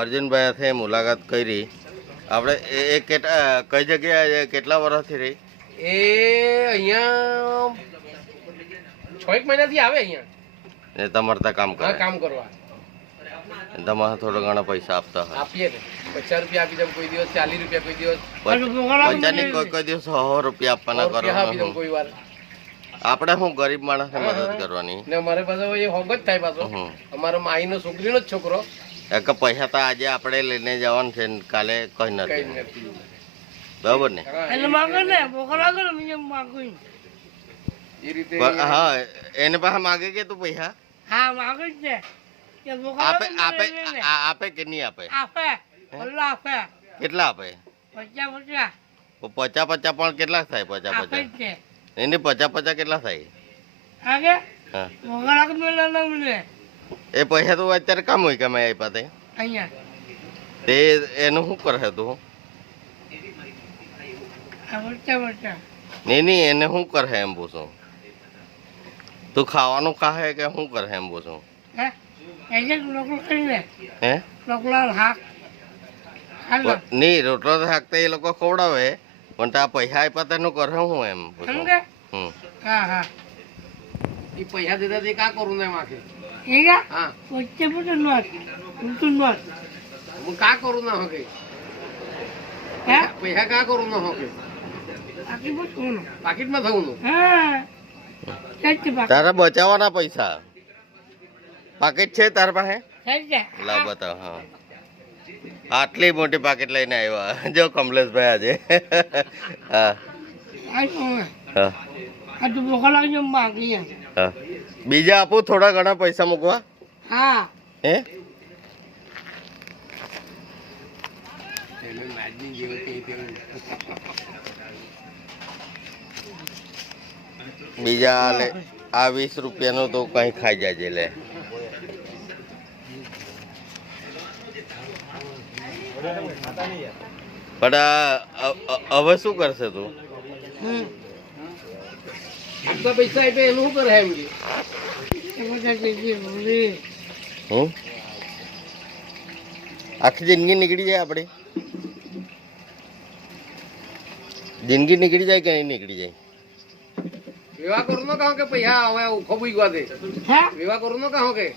અર્જુનભાઈ સાથે મુલાકાત કરી આપણે એ કઈ જગ્યાએ કેટલા વર્ષથી રહી એ અહીંયા 6 મહિનાથી આવે અહીંયા ને તમારે ત્યાં કામ કરે કામ કરવા તમારે થોડા ઘણા પૈસા આપતા હોય આપીએ ને 50 રૂપિયા આપી દઉં કોઈ દિવસ 40 રૂપિયા કોઈ દિવસ 50 કોઈ દિવસ 100 રૂપિયા આપવાના આપી દઉં કરવાના કોઈ વાર આપણે શું ગરીબ માણસને મદદ કરવાની ને અમારે પાછો એ હોગ જ થાય પાછો અમારો માઈનો છોકરીનો જ છોકરો પૈસા તો આજે આપણે લઈને જવાનું છે કાલે કઈ નથી બરાબર ને એ રીતે હા એને પાસે માગે કે તું પૈસા આપે આપે આપે કે નહીં આપે કેટલા આપે 50 પણ કેટલા થાય 50 એને 50 કેટલા થાય એ પૈસા તો અત્યારે કામ હોય કમાઈ આપ્યા તે એનું શું કરે તું નહીં એને શું કરે એમ પૂછું તું ખાવાનું ખાહે કે શું કરે એમ પૂછું હે નહીં રોટલો શાક તો એ લોકો ખવડાવે પણ આ પૈસા આપ્યા તેનું કરે હું એમ પૂછું એ પૈસા દેતા તે કા કરું ને માકે હા હું કા કરું ના હોકે પૈસા કા કરું ના હોકે પાકીટમાં થવું તારા બચાવવાના પૈસા પાકીટ છે તારા પાસે લાવ બતાવ હા આટલી મોટી પાકીટ લઈને આવ્યા જો કમલેશભાઈ આજે હા બીજા આપું થોડા ઘણા પૈસા મૂકવા હે બીજા લે આ 20 રૂપિયાનું તો કઈ ખાઈ જાજે લે પણ હવે શું કરશે તું પૈસા આપે એનું શું કરે એમ આખી જિંદગી નીકળી જાય આપડી જિંદગી નીકળી જાય કે નહીં નીકળી જાય વિવાહ કરું ન કહો કે પૈસા હવે ખોબી ગયો દે વિવાહ કરું ન કહો કે